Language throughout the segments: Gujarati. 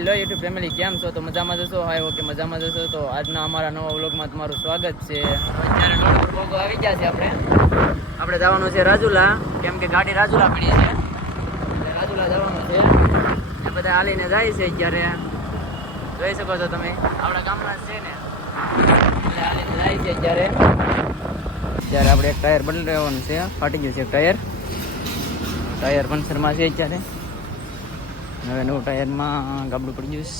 હેલો યુટ્યુબ ફેમિલી, કેમ છો? તો મજામાં જશો હા ઓકે, મજામાં જશો તો આજના અમારા નવા વ્લોગમાં તમારું સ્વાગત છે. અત્યારે રોડ પર આવી ગયા છે આપણે. આપણે જવાનું છે રાજુલા, કેમ કે ગાડી રાજુલા પડી છે. રાજુલા જવાનું છે. એ બધા હાલીને જાય છે અત્યારે. જોઈ શકો છો તમે, આપણા ગામના છે ને. એટલે હાલીને જાય છે અત્યારે. અત્યારે આપણે એક ટાયર બદલાવવાનું છે. ફાટી ગયું છે ટાયર. ટાયર પંચરમાં છે અત્યારે. હવે નવું ટાયરમાં ગાબડું પડી ગયું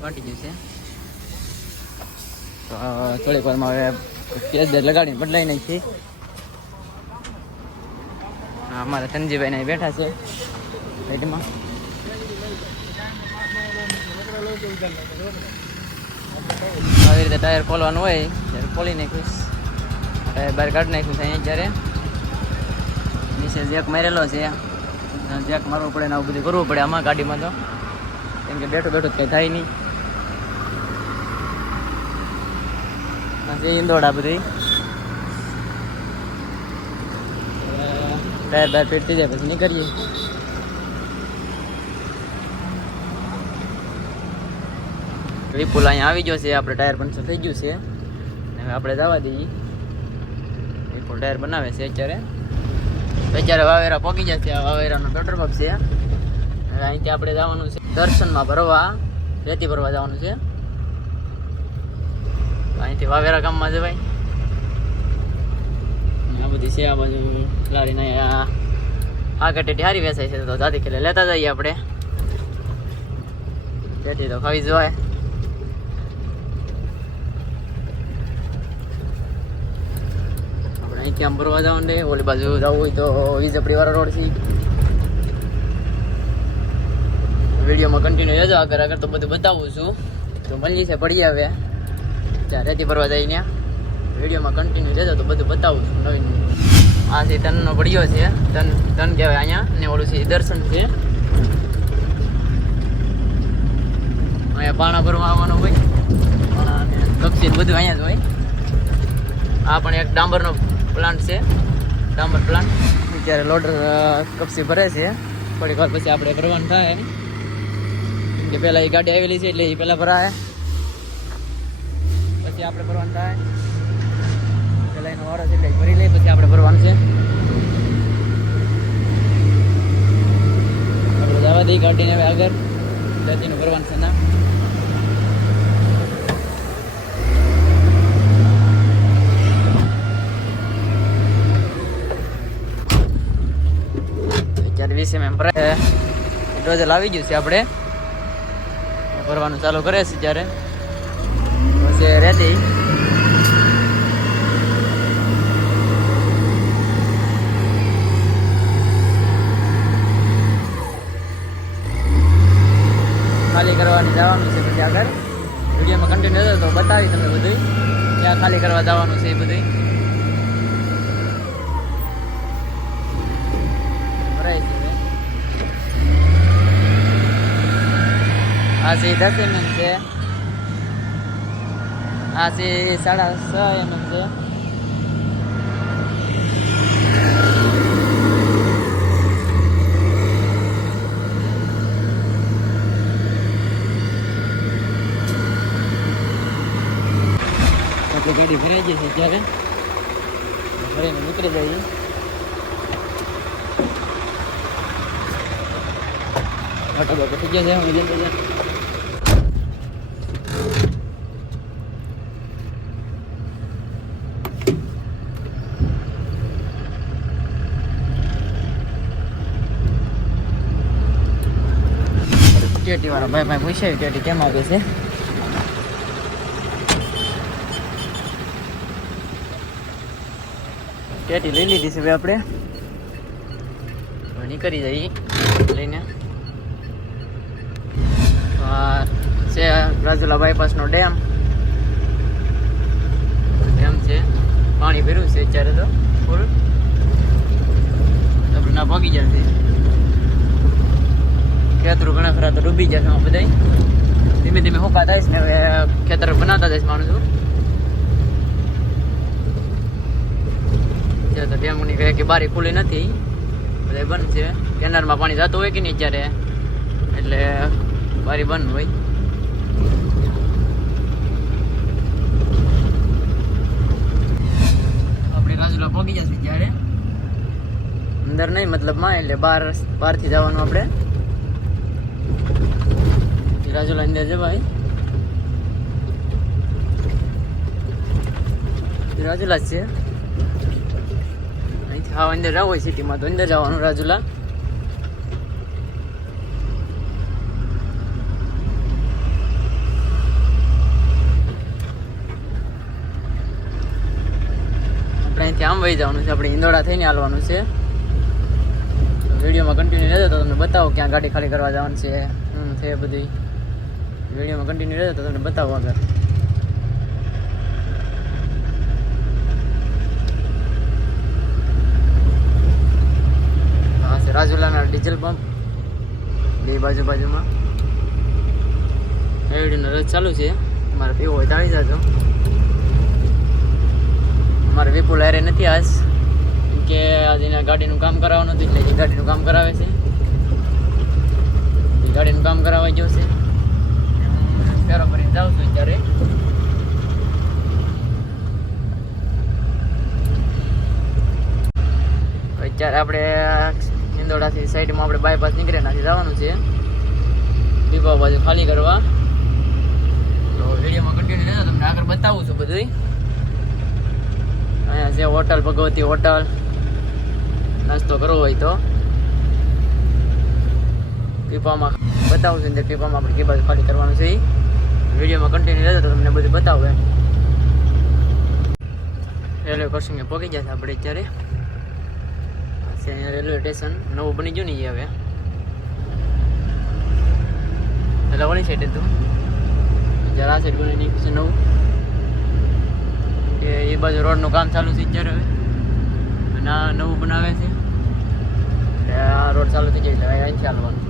ફાટી ગયું તો થોડીક વારમાં હવે બેસ લગાડીને બદલાઈ નાખી હા, અમારા ધનજીભાઈ ને બેઠા છે આવી રીતે ટાયર ખોલવાનું હોય ત્યારે ખોલી નાખીશ. બહાર કાઢી નાખ્યું છે જ્યારે. નીચે જેક મારેલો છે. જેક મારવો પડે ને આવું બધું કરવું પડે આમાં ગાડીમાં તો. કેમ કે બેઠું બેઠું કંઈ થાય નહીં. ઈંદોડા બધી. ટાયર બાર ફેરતી જાય પછી નીકળીએ. વિપુલ અહીંયા આવી ગયો છે, આપણે ટાયર પંચર થઈ ગયું છે. હવે આપણે જવા દઈએ. ટાયર બનાવે છે અત્યારે. અત્યારે વાવેરા પહોંચી જશે આ વાવેરાનો પેટ્રોલ પંપ છે. અહીંથી આપણે જવાનું છે દર્શનમાં ભરવા, રેતી ભરવા જવાનું છે. અહીંથી વાવેરા ગામમાં જવાય. આ બધી છે, આ બાજુ લારીને આ આ કટેટી સારી વેચાય છે, તો દાદી ખેલે લેતા જઈએ આપણે. પેટી તો ખાવી જ આમ ભરવા જવાનું છે ઓલી બાજુ જવું હોય તો વીજપડી વાળો રોડ છે. વિડીયોમાં કન્ટિન્યુ જજો આગળ આગળ તો બધું બતાવું છું. તો મળીએ છે પડી આવે. ત્યાં રેતી ભરવા જઈને વિડીયોમાં કન્ટિન્યુ જજો તો બધું બતાવું છું નવીન. આ છે તનનો પડિયો છે. તન તન કહેવાય અહીંયા, ને ઓલું છે દર્શન છે. અહીંયા પાણા ભરવા આવવાનું હોય. ને બધું અહીંયા જ હોય. આ પણ એક ડાંબરનો પ્લાન્ટ છે ડામર પ્લાન્ટ અત્યારે લોડર કપસી ભરે છે. થોડીક વાર પછી આપણે ભરવાનું થાય કેમ કે પહેલાં એ ગાડી આવેલી છે એટલે એ પહેલાં ભરાય. પછી આપણે ભરવાનું થાય. પહેલાં એનો વારો છે એટલે ભરી લઈ પછી આપણે ભરવાનું છે. આપણે જવા દઈએ ગાડીને હવે આગળ. જાતિનું ભરવાનું છે ના અત્યારે વીસ એમ ભરાય. ડોઝલ આવી ગયું છે આપણે. ભરવાનું ચાલુ કરે છે જ્યારે. પછી રેતી ખાલી કરવાની જવાનું છે પછી આગળ. વિડીયોમાં કન્ટિન્યુ તો બતાવી તમે બધું ક્યાં ખાલી કરવા જવાનું છે એ બધું ભરાય છે હવે. આ છે દસ એમએમ છે, આ છે સાડા છ એમએમ છે. આપણી ગાડી ભરાઈ ગઈ છે ત્યારે ભરીને નીકળી જઈએ. ઓટો બાટો થઈ ગયા છે હું જઈને ટેટી વાળા. ભાઈ ભાઈ પૂછાયું ટેટી કેમ આવે છે? ટેટી લઈ લીધી છે ભાઈ આપણે. નીકળી જઈએ લઈને. છે રાજુલા બાયપાસનો ડેમ. ડેમ છે. પાણી ભર્યું છે અત્યારે તો ફૂલ આપણે ના ભાગી જશે ખેતરું ઘણા ખરા તો ડૂબી જશે હું બધા ધીમે ધીમે હોકા થાય ને હવે ખેતર બનાવતા જઈશ માણસો અત્યારે તો ડેમની કહે કે બારી ખુલી નથી. બધા બંધ છે. કેનારમાં પાણી જતું હોય કે નહીં અત્યારે? એટલે બારી બંધ હોય. આપણે રાજુલા પહોંચી જશે જ્યારે. અંદર નહીં મતલબમાં એટલે બહાર બહારથી જવાનું આપણે. રાજુલા અંદર જવાય. રાજુલા જ છે. અહીંથી હા અંદર જવું હોય સિટીમાં તો અંદર જવાનું રાજુલા. આપણે અહીંથી આમ વહી જવાનું છે. આપણે ઈંદોડા થઈને હાલવાનું છે. વિડીયોમાં કન્ટિન્યુ રહેતો તો તમને બતાવો ક્યાં ગાડી ખાલી કરવા જવાનું છે હમ છે બધી વિડીયોમાં કન્ટિન્યુ રહેતો તમને બતાવો આગળ. હા, છે રાજુલાના ડીઝલ પંપ બે બાજુ બાજુમાં. એવડીનો રસ ચાલુ છે. મારે પીવો હોય તો આવી જાજો. મારે વિપુલ હારે નથી આજ. કે આજે એના ગાડીનું કામ કરાવવાનું હતું એટલે ગાડીનું કામ કરાવે છે. એ ગાડીનું કામ કરાવવા ગયો છે. ફેરો કરીને જાઉં છું અત્યારે. અત્યારે આપણે નિંદોડાથી સાઈડમાં આપણે બાયપાસ નીકળે નાથી જવાનું છે. પીપા બાજુ ખાલી કરવા. તો વિડીયોમાં કન્ટિન્યુ રહેજો, તમને આગળ બતાવું છું બધું અહીંયા છે હોટલ, ભગવતી હોટલ. નાસ્તો કરવો હોય તો. પીપામાં બતાવું છું પીપામાં આપણે કે ખાલી કરવાનું છે વિડીયોમાં કન્ટિન્યુ રહેતો તમને બધું બતાવું રેલવે ક્રોસિંગે પહોંચી જશે આપણે અત્યારે. અહીંયા રેલવે સ્ટેશન નવું બની ગયું ને હવે. એટલે વળી સાઈડ હતું. જ્યારે આ સાઈડ બની નીકળશે નવું. કે એ બાજુ રોડનું કામ ચાલુ છે અત્યારે હવે. અને આ નવું બનાવે છે. એટલે આ રોડ ચાલુ થઈ જાય એટલે અહીંથી હાલવાનું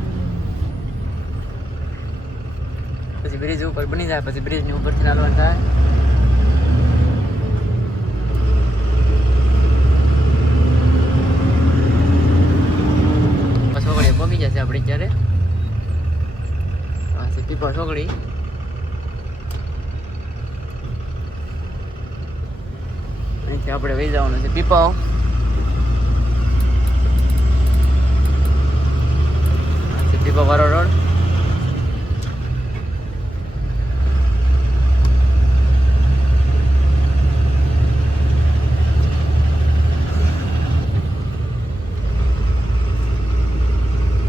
પછી બ્રિજ ઉપર બની જાય, પછી બ્રિજની ઉપરથી હાલવાનું થાય. છોકરીએ પગી જશે આપણે છે પીપળ છોકરી આપણે વહી જવાનું છે પીપાઓ. પીપા વાળો રોડ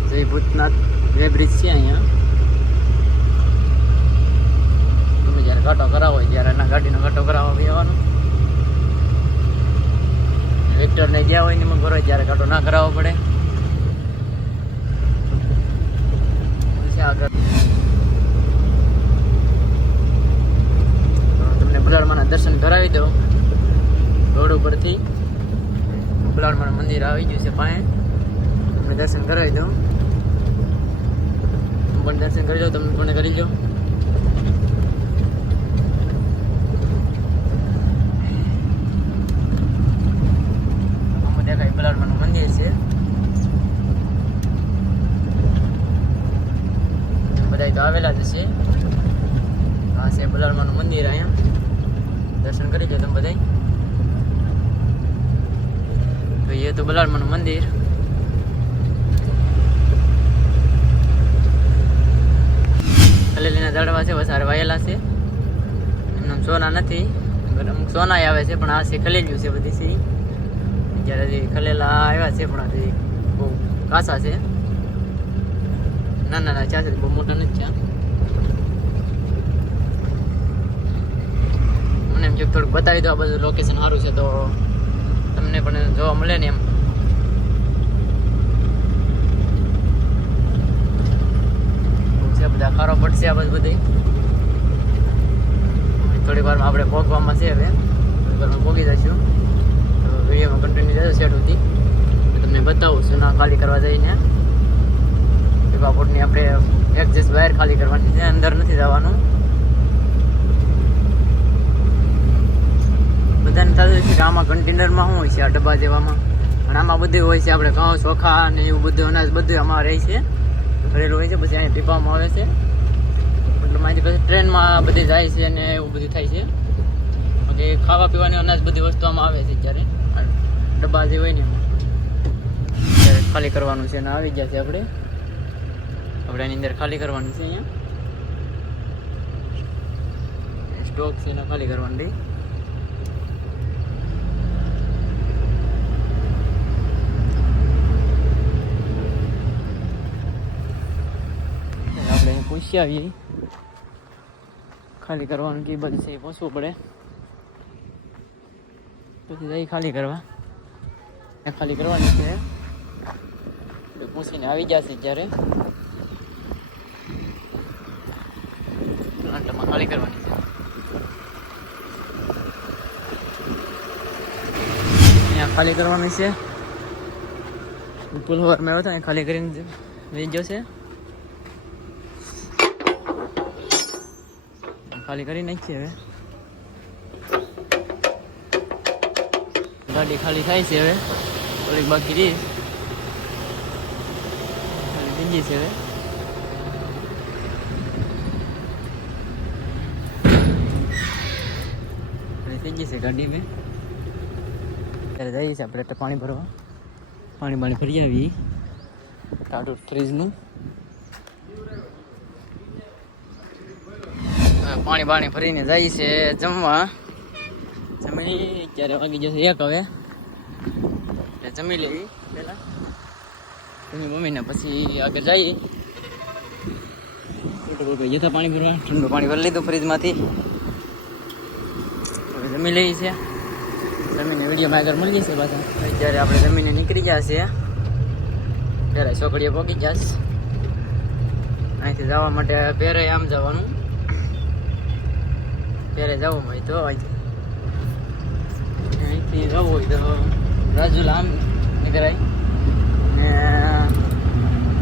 જય ભૂતનાથ બે બ્રિજ છે અહીંયા. તમે જ્યારે ઘાટો કરાવો હોય ત્યારે એના ગાડીનો ઘાટો કરાવવા આવવાનું વિક્ટર ને ગયા હોય ને એમાં કરો ત્યારે ઘાટો ના કરાવવો પડે. આગળ. તમને બુલાડમાના દર્શન કરાવી દો રોડ ઉપરથી. બુલાડમાનું મંદિર આવી ગયું છે પાસે તમને દર્શન કરાવી દઉં. પણ દર્શન કરી જાઉં તમને પણ કરી લો દેખાય બલાડમાનું મંદિર છે. બધા તો આવેલા જ છે. આ છે બલાડમાનું મંદિર અહીંયા. દર્શન કરી લો તમે બધા તો એ તો મંદિર. ખલેલીના ઝાડવા છે, વસાર વાયેલા છે. એમનામ સોના નથી અમુક સોના આવે છે, પણ આ છે ખલેલ્યું છે બધી સી જ્યારે જે ખલેલા આવ્યા છે, પણ હજી બહુ કાસા છે. નાના નાના ચા છે બહુ મોટા નથી ચા મને એમ જો થોડુંક બતાવી દો આ બધું લોકેશન સારું છે તો તમને પણ જોવા મળે ને એમ છે બધા ખારો પડશે આ બધું. થોડી વારમાં આપણે ભોગવામાં છે હવે. થોડી વારમાં ભોગી જઈશું. તો વિડીયોમાં કન્ટિન્યુ જશે સેટ સુધી. તમને બતાવું છું ના ખાલી કરવા જઈને. પીપાપોટની આપણે એક્ઝેસ વાયર ખાલી કરવાની છે, અંદર નથી જવાનું. બધાને થતું છે કે આમાં કન્ટેનરમાં શું હોય છે? આ ડબ્બા જેવામાં. અને આમાં બધું હોય છે, આપણે ઘઉં, ચોખા ને એવું બધું અનાજ બધું આમાં રહે છે. ભરેલું હોય છે, પછી અહીંયા ટીપામાં આવે છે. એટલે માહિતી પછી ટ્રેનમાં બધી જાય છે અને એવું બધું થાય છે. બાકી ખાવા પીવાની અનાજ બધી વસ્તુ આમાં આવે છે જ્યારે ડબ્બા જે હોય ને ત્યારે ખાલી કરવાનું છે અને આવી ગયા છે આપણે. આપણે એની અંદર ખાલી કરવાનું છે અહીંયા. સ્ટોક છે એને ખાલી કરવાનું રહી એટલે આપણે આવીએ ખાલી કરવાનું કે બધું છે પૂછવું પડે. પછી જઈ ખાલી કરવા. એ ખાલી કરવાની છે. પૂછીને આવી જશે જ્યારે. ખાલી કરવાની છે. અહીંયા ખાલી કરવાની છે. પુલ હવાર મેળવો તો અહીં ખાલી કરીને લઈ જશે ખાલી કરી નાખીએ હવે. ગાડી ખાલી થાય છે હવે. થોડીક બાકી રહી. થઈ છે હવે. થઈ છે ગાડી ત્યારે જઈએ છીએ આપણે પાણી ભરવા. પાણી પાણી ભરી આવીએ. ટાટું ફ્રીજનું હવે પાણી પાણી ભરીને જાય છે જમવા. જમી ત્યારે વાગી જશે એક હવે. એટલે જમી લેવી પહેલા. જમી મમ્મીને પછી આગળ જઈએ. જતા પાણી ભરવા. ઠંડુ પાણી ભરી લીધું ફ્રીજમાંથી. હવે જમી લઈએ છે. જમીને વિડીયોમાં આગળ મળીએ છીએ પાછા. અત્યારે આપણે જમીને નીકળી ગયા છે ત્યારે છોકરીએ પહોંચી જશ અહીંથી જવા માટે પહેરે આમ જવાનું. ત્યારે જવું હોય તો અહીંથી જવું હોય તો રાજુલા આમ નીકળાય. ને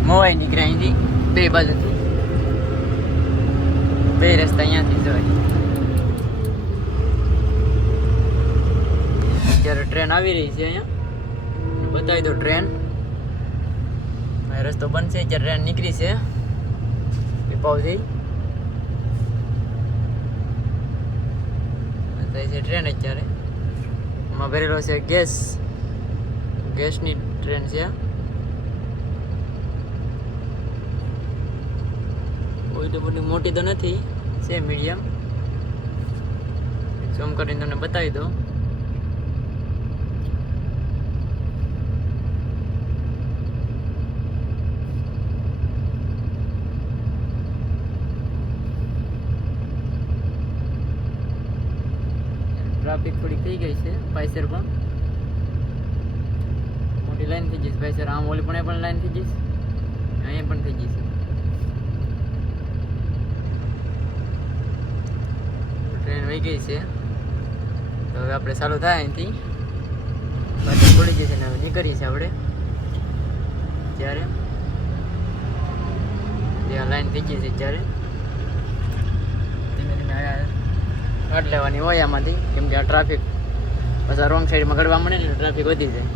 મોવાઈ નીકળાય અહીંથી, બે બાજુથી. બે રસ્તા અહીંયાથી જવાય અત્યારે ટ્રેન આવી રહી છે અહીંયા. બતાવી દો ટ્રેન. રસ્તો છે, અત્યારે ટ્રેન નીકળી છે. પીપાવથી બતાવી છે ટ્રેન અત્યારે. એમાં ભરેલો છે ગેસ ગેસની ટ્રેન છે કોઈ તો બધી મોટી તો નથી, છે મીડિયમ ઝૂમ કરીને તમને બતાવી દઉં. ટ્રાફિક થોડી થઈ ગઈ છે પાયસર પણ મોટી લાઈન થઈ જઈશ પાયસર આમ ઓલી પણ પણ લાઈન થઈ જઈશ. અહીંયા પણ થઈ જઈશ. ટ્રેન વહી ગઈ છે. તો હવે આપણે ચાલુ થાય અહીંથી. પાછળ પડી જશે ને હવે નીકળીએ છીએ આપણે. ત્યારે ત્યાં લાઈન થઈ ગઈ છે ત્યારે ધીમે ધીમે કાઢ લેવાની હોય આમાંથી. કેમ કે આ ટ્રાફિક પાછા રોંગ સાઈડમાં ગળવા મળે ને ટ્રાફિક વધી જાય.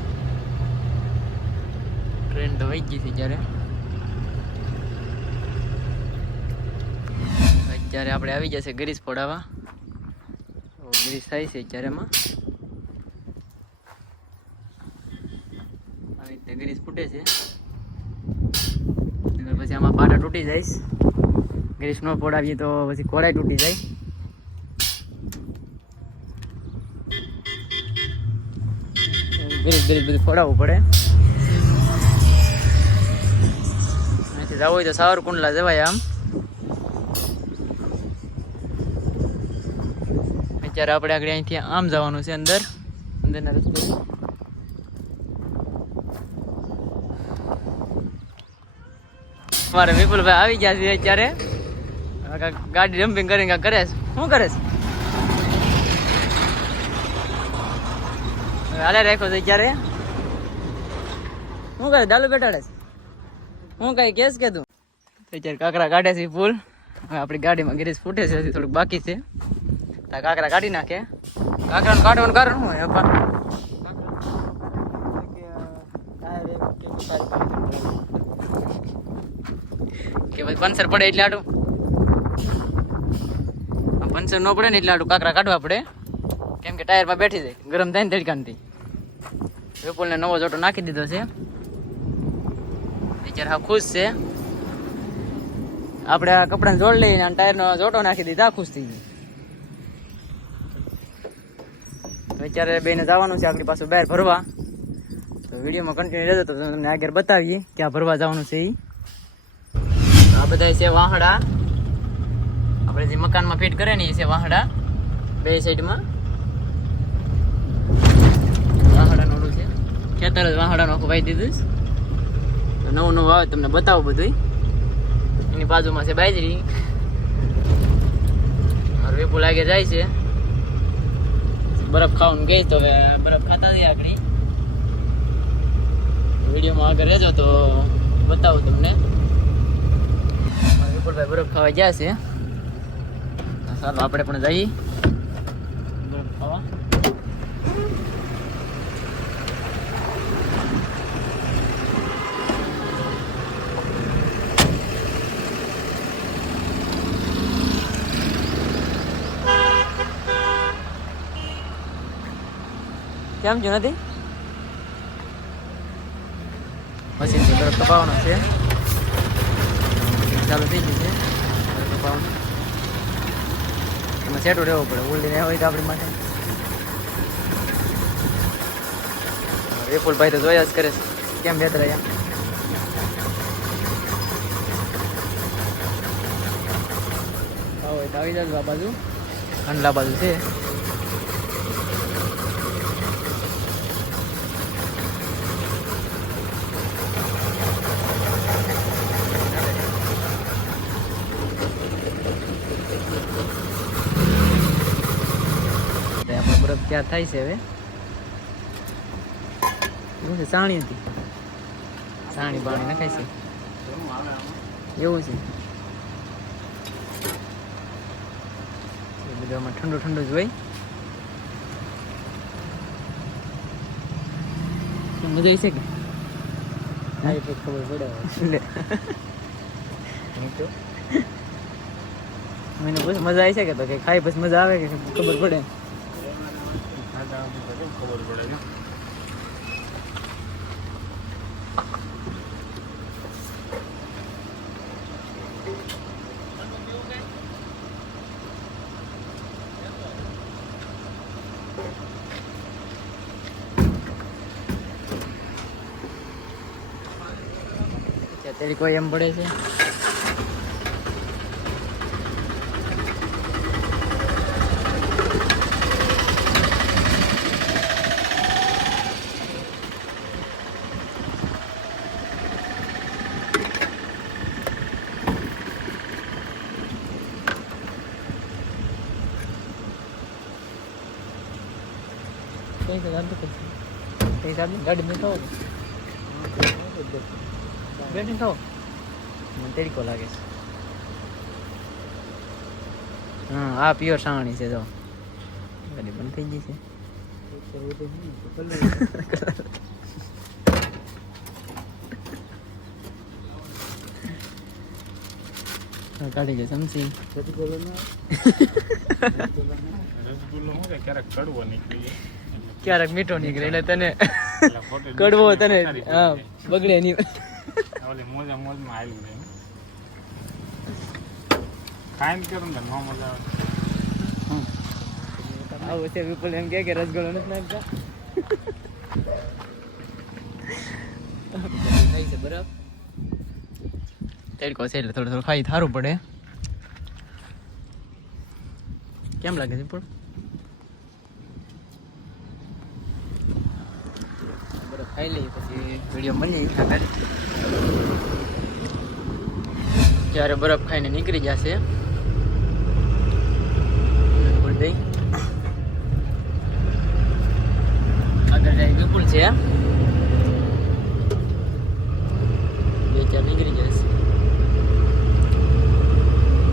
ટ્રેન તો વહી ગઈ છે જ્યારે. અત્યારે આપણે આવી જશે ગરીસ પડાવવા ગ્રીસ થાય છે અત્યારે એમાં. આવી રીતે ગરીસ ફૂટે છે. પછી આમાં પાટા તૂટી જાય. ગ્રીસ ન પોડાવીએ તો પછી કોડાઈ તૂટી જાય. ગ્રીસ ગ્રીસ બધું ફોડાવવું પડે. અહીંથી જવું હોય તો સાવરકુંડલા જવાય આમ. અત્યારે આપણે આગળ અહીંથી આમ જવાનું છે અંદર. અંદરના રસ્તે. અમારે વિપુલભાઈ આવી ગયા છે અત્યારે. ગાડી જમ્પિંગ કરીને કરે છે. શું કરે છે? હાલે રાખ્યો તો અત્યારે શું કરે દાલુ બેટાડે છે? હું કઈ કેસ કે તું? અત્યારે કાકરા કાઢે છે ફૂલ. હવે આપણી ગાડીમાં ગેરેજ ફૂટે છે, હજી થોડુંક બાકી છે. તા કાકરા કાઢી નાખે. કાકરાનું કાઢવાનું કારણ શું હોય કે ભાઈ પંચર પડે એટલે આટું આ પંચર ન પડે ને એટલે આટું કાકરા કાઢવા પડે. કેમ કે ટાયરમાં બેઠી જાય, ગરમ થાય ને તડકાનથી વિપુલને નવો જોટો નાખી દીધો છે. બિચાર હા ખુશ છે. આપણે આ કપડાને જોડ લઈને અને ટાયરનો જોટો નાખી દીધા ખુશ થઈ ગઈ અત્યારે બેને જવાનું છે આપણી પાસે બહાર ભરવા. તો વિડીયોમાં કન્ટિન્યુ રહેજો તો તમને આગળ બતાવીએ ક્યાં ભરવા જવાનું છે એ આ બધા છે વાહડા. આપણે જે મકાનમાં ફિટ કરે ને એ છે વાહડા. બે સાઈડમાં ખેતર જ વાહડાનું આખું વાઈ દીધું છે. નવું નવું આવે તમને બતાવું બધું એની બાજુમાં છે બાજરી. મારું વેપુ લાગે જાય છે. બરફ ખાવાનું ગઈ તો હવે બરફ ખાતા જઈએ આગળ. વિડીયોમાં આગળ રહેજો તો બતાવું તમને. વિપુલભાઈ બરફ ખાવા ગયા છે. ચાલો આપણે પણ જઈએ બરફ ખાવા કેમ જો નથી મશીનથી બરફ કપાવવાનો છે. ચાલુ થઈ ગયું છે. કપાવવાનું એમાં સેટું રહેવું પડે. ઉલડી ને હોય તો આપણી માટે. વિપુલભાઈ તો જોયા જ કરે છે. કેમ બેઠા રહ્યા? હોય તો આવી જાય આ બાજુ. ખંડલા બાજુ છે. તૈયાર થાય છે હવે. સાણી હતી? સાણી પાણી નખાય છે. એવું છે. બધું આમાં ઠંડુ ઠંડુ જ હોય. મજા આવી છે કે? ખબર પડે. મને પછી મજા આવી છે કે તો કે ખાઈ પછી મજા આવે કે ખબર પડે? ખબર પડે ને અત્યારે કોઈ એમ પડે છે કઈ છે ગાડી કઈ ગાડી મેં ખાવ બેટિંગ ખાઓ મને તરીકો લાગે છે. હા આ પ્યોર સાવણી છે જો. ગાડી બંધ થઈ ગઈ છે. કાઢી ગયો સમસી ક્યારેક કડવો નીકળી. ક્યારેક મીઠો નીકળે એટલે તને કડવો તને હા બગડે નહીં. ઓલી મોજા મોજમાં આવ્યું છે ખાઈને કરું ને ન મજા આવે. આવું છે વિપુલ એમ કે કે નથી નાખતા. ખાઈ છે બરાબર તડકો છે એટલે થોડું થોડું ખાઈ થારું પડે. કેમ લાગે છે વિપુલ? બરફ ખાઈ લઈએ પછી વીડિયો બની જ્યારે બરફ ખાઈને નીકળી જશે. દઈ આગળ જાય વિપુલ છે. બે ચાર નીકળી જશે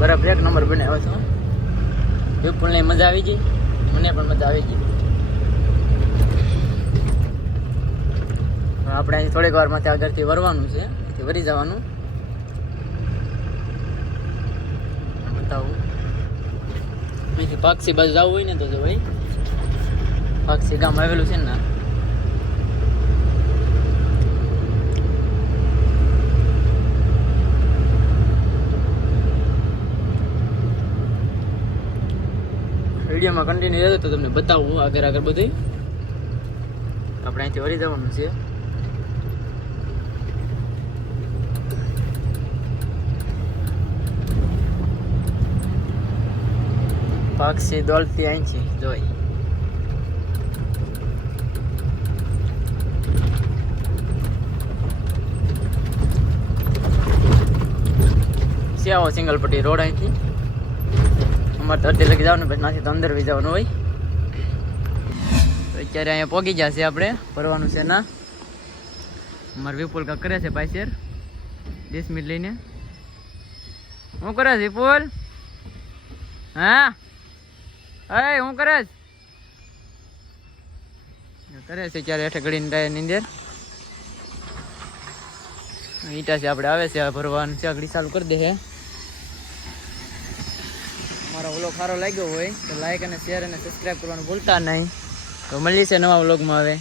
બરફ એક નંબર બનાવ્યો વિપુલ ને મજા આવી ગઈ? મને પણ મજા આવી ગઈ હવે આપણે અહીં થોડીક વારમાં ત્યાં આગળથી વરવાનું છે. અહીંથી વરી જવાનું. બતાવું. અહીંથી પાક્ષી બાજુ જવું હોય ને તો ભાઈ. પાક્ષી ગામ આવેલું છે ને વિડીયોમાં કન્ટિન્યુ રહેતો તો તમને બતાવું આગળ આગળ બધું આપણે અહીંથી વળી જવાનું છે. પાક્ષી દોડતી અહીંથી જોઈ. આવો સિંગલ પટ્ટી રોડ અહીંથી અમારે તો અડધી લગી જવાનું, પછી નાથી તો અંદર બી જવાનું હોય. અત્યારે અહીંયા પહોંચી છે આપણે ફરવાનું છે ના. અમારે વિપુલ કાંક કરે છે પાછળ, દસ મિનિટ લઈને. શું કરે છે વિપુલ? હા? અય હું કરે છે? કરે છે ત્યારે હેઠે ઘડીને ટાયરની અંદર ઈટા છે, આપણે આવે છે, આ ભરવાનું છે આગળ ચાલુ કરી દે છે મારો વ્લોગ સારો લાગ્યો હોય તો લાઈક અને શેર અને સબસ્ક્રાઈબ કરવાનું ભૂલતા નહીં. તો મળીએ છે નવા વ્લોગમાં હવે.